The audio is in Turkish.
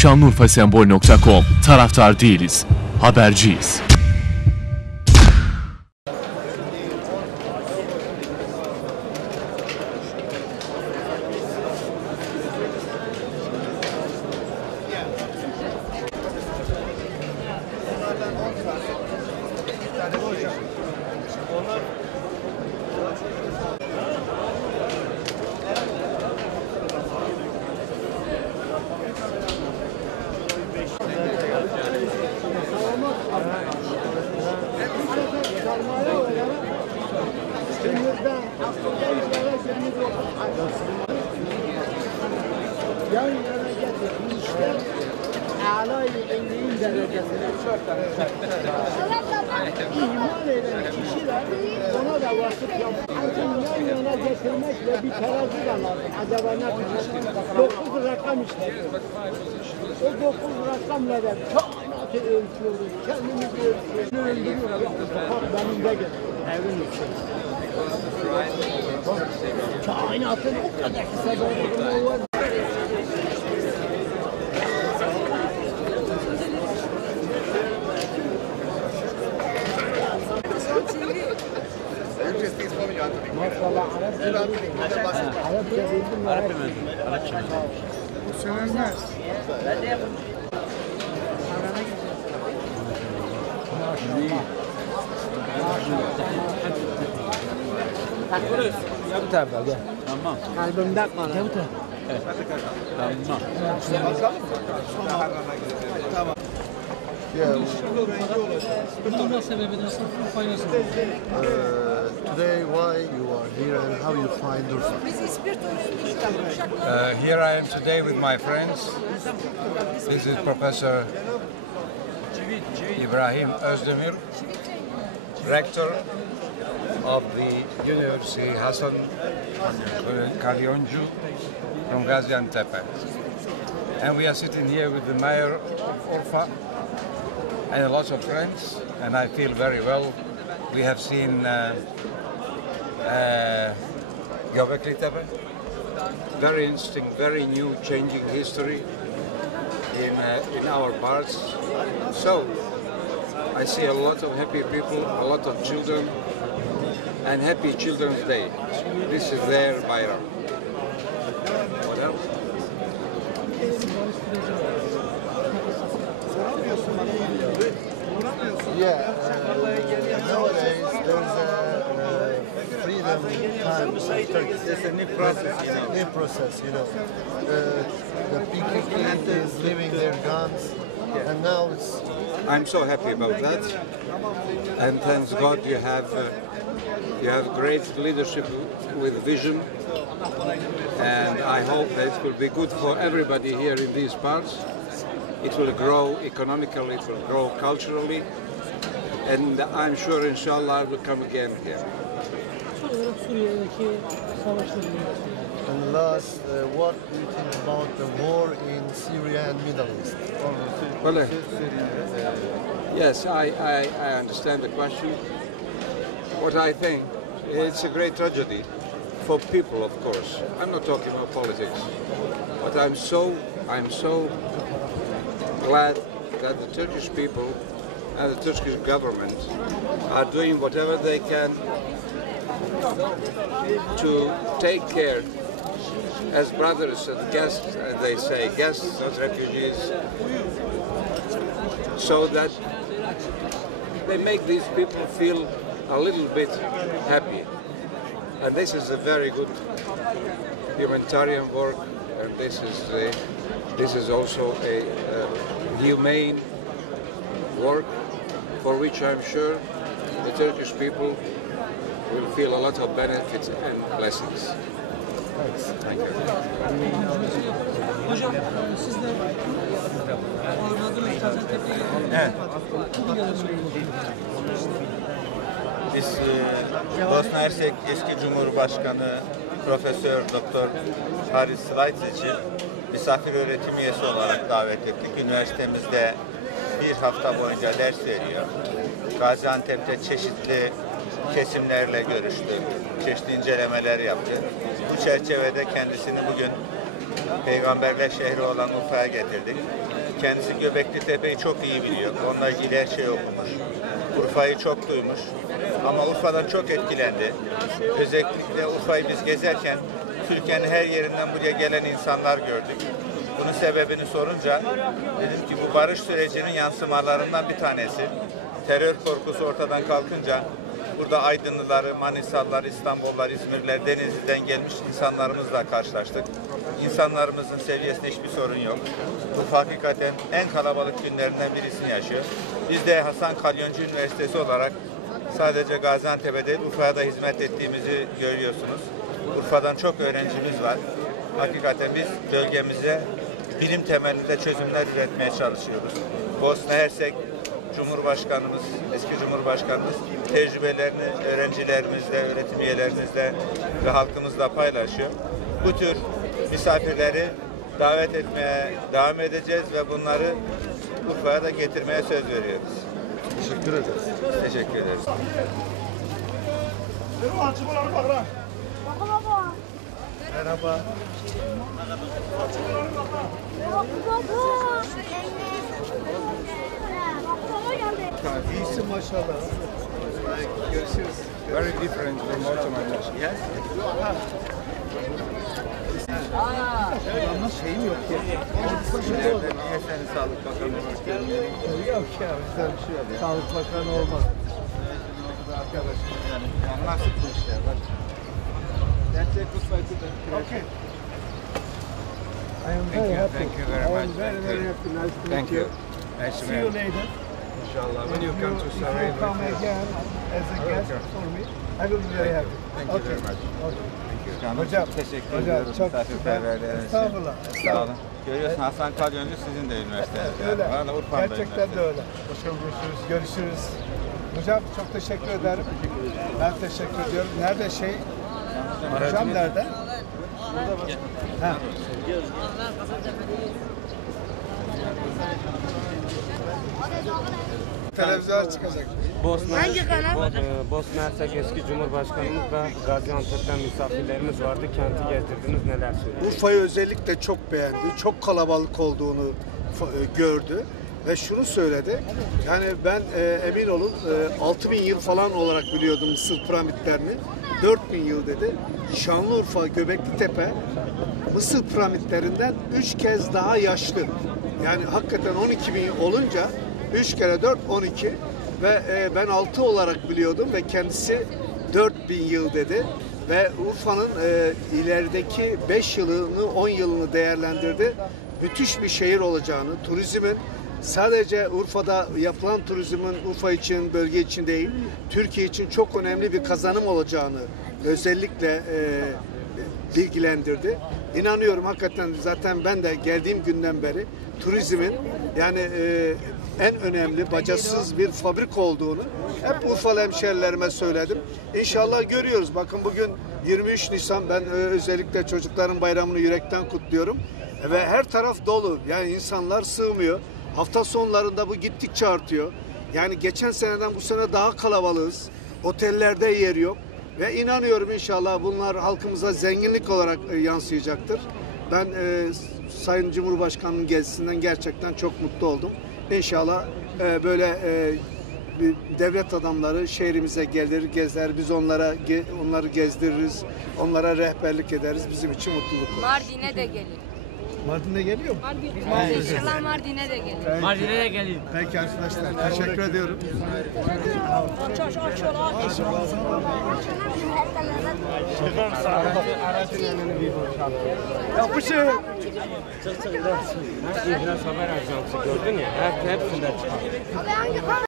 Şanlıurfasembol.com Taraftar değiliz, haberciyiz. İhmal eden kişiler ona da vasıf yapıyor. yan yana getirmekle bir terazi da lazım. Dokuz rakam işte. O dokuz rakamla da kainatı ölçüyoruz. Kendimizi ölçüyoruz. Bak benim de gel. Kainatın o kadar kısa bir var. Maşallah Arapça bildim. Arapça bildim. Arapça Bu söylenmez. Ya bu tarafa gel. Tamam. Kalbimde kalır. Ya bu tarafa. Evet. Tamam. Bunun sebebi nasıl? Faydası mı? Uh, today, why you are here and how you find Urfa? Uh, here I am today with my friends. This is Professor Ibrahim Özdemir, rector of the University Hasan Kalyoncu from Gaziantep. And we are sitting here with the mayor of Urfa and a lot of friends, and I feel very well. We have seen uh, uh, Göbekli Tepe, very interesting, very new, changing history in uh, in our parts. So I see a lot of happy people, a lot of children, and happy Children's Day. This is their Bayram. What else? Yeah, uh, nowadays there's a freedom time It's a new process, you know. New process, you know. Uh, the PKK is leaving their guns, and now it's I'm so happy about that, and thanks God you have uh, you have great leadership with vision, and I hope that it will be good for everybody here in these parts. It will grow economically, it will grow culturally, and I'm sure, inshallah, I will come again here. Son olarak Suriye'deki savaşları and last, uh, what do you think about the war in Syria and Middle East? Well, uh, yes, I, I, I understand the question. What I think, it's a great tragedy for people, of course. I'm not talking about politics, but I'm so, I'm so glad that the Turkish people and the Turkish government are doing whatever they can to take care as brothers and guests, as they say, guests, not refugees, so that they make these people feel a little bit happy. And this is a very good humanitarian work, and this is a, this is also a, uh humane work for which I'm sure the Turkish people will feel a lot of benefits and blessings. Thank you. Hocam siz de ağırladınız Gaziantep'e Evet. Bugün gelelim. Biz e, Bosna Hersek eski Cumhurbaşkanı Profesör Doktor Haris Sılajcic'i misafir öğretim üyesi olarak davet ettik. Üniversitemizde bir hafta boyunca ders veriyor. Gaziantep'te çeşitli kesimlerle görüştü. Çeşitli incelemeler yaptı. Bu çerçevede kendisini bugün peygamberler şehri olan Urfa'ya getirdik. Kendisi Göbekli Tepe'yi çok iyi biliyor. Onunla ilgili her şeyi okumuş. Urfa'yı çok duymuş. Ama Urfa'dan çok etkilendi. Özellikle Urfa'yı biz gezerken Türkiye'nin her yerinden buraya gelen insanlar gördük. Bunun sebebini sorunca dedim ki bu barış sürecinin yansımalarından bir tanesi. Terör korkusu ortadan kalkınca burada Aydınlıları, Manisalılar, İstanbullular, İzmirliler, Denizli'den gelmiş insanlarımızla karşılaştık. İnsanlarımızın seviyesinde hiçbir sorun yok. Bu hakikaten en kalabalık günlerinden birisini yaşıyor. Biz de Hasan Kalyoncu Üniversitesi olarak sadece Gaziantep'e değil Urfa'ya da hizmet ettiğimizi görüyorsunuz. Urfa'dan çok öğrencimiz var. Hakikaten biz bölgemize bilim temelinde çözümler üretmeye çalışıyoruz. Bosna Hersek Cumhurbaşkanımız, eski Cumhurbaşkanımız tecrübelerini öğrencilerimizle, öğretim üyelerimizle ve halkımızla paylaşıyor. Bu tür misafirleri davet etmeye devam edeceğiz ve bunları Urfa'ya da getirmeye söz veriyoruz. Teşekkür ederiz. Teşekkür ederiz. Merhaba. İyisin maşallah. Görüşürüz. Very different from Ottoman Yes. Ama şeyim yok ya. Niye seni Sağlık Bakanı olarak görmüyorum? Yok ya bizden bir şey yok. Sağlık Bakanı olmaz. Arkadaşım yani, nasip bu işler. That's it. Okay. I am Thank very you, happy. thank you very I am much, very, thank very you. happy. Nice to Thank meet you. you. Nice to See meet you you. later. Inshallah. When you come to if you Saray, come again as a guest for me, I will be very happy. Thank you very much. Okay. Canım, Hocam, çok teşekkür hocam, ediyorum çok misafirperverliğiniz için. Estağfurullah, Sağ olun. estağfurullah. Görüyorsun Hasan Kalyoncu sizin de üniversiteniz. Yani. Öyle. Valla Urfa'nda Gerçekten de öyle. Hoşça görüşürüz. Görüşürüz. Hocam çok teşekkür ederim. Ben teşekkür ediyorum. Nerede şey? Hocam nerede? Ha. Televizyona çıkacak. Bosna, Bo- e, Bosna Hersek eski Cumhurbaşkanımız ve Gaziantep'ten misafirlerimiz vardı. Kenti gezdirdiniz neler söylüyorsunuz? Urfa'yı özellikle çok beğendi. Çok kalabalık olduğunu e, gördü ve şunu söyledi. Yani ben e, emin olun e, 6000 yıl falan olarak biliyordum Mısır piramitlerini. 4000 yıl dedi. Şanlıurfa Göbekli Tepe Mısır piramitlerinden 3 kez daha yaşlı. Yani hakikaten 12 bin olunca 3 kere 4 12 ve e, ben 6 olarak biliyordum ve kendisi 4000 yıl dedi ve Urfa'nın e, ilerideki 5 yılını 10 yılını değerlendirdi. Müthiş bir şehir olacağını, turizmin sadece Urfa'da yapılan turizmin Urfa için, bölge için değil, Türkiye için çok önemli bir kazanım olacağını özellikle e, bilgilendirdi. İnanıyorum hakikaten zaten ben de geldiğim günden beri turizmin yani e, en önemli bacasız bir fabrik olduğunu hep Urfalı hemşerilerime söyledim. İnşallah görüyoruz. Bakın bugün 23 Nisan ben özellikle çocukların bayramını yürekten kutluyorum. Ve her taraf dolu. Yani insanlar sığmıyor. Hafta sonlarında bu gittikçe artıyor. Yani geçen seneden bu sene daha kalabalığız. Otellerde yer yok. Ve inanıyorum inşallah bunlar halkımıza zenginlik olarak e, yansıyacaktır. Ben e, Sayın Cumhurbaşkanı'nın gezisinden gerçekten çok mutlu oldum. İnşallah e, böyle e, devlet adamları şehrimize gelir, gezer, biz onlara ge- onları gezdiririz, onlara rehberlik ederiz. Bizim için mutluluk olur. Mardin'e de gelin. Mardin'e geliyor mu? İnşallah Mardin'e de gelin. Mardin'e de gelin. Peki arkadaşlar, teşekkür ediyorum. Yapışın! İhlas Haber Ajansı gördün ya, hep, hepsinde çıkar.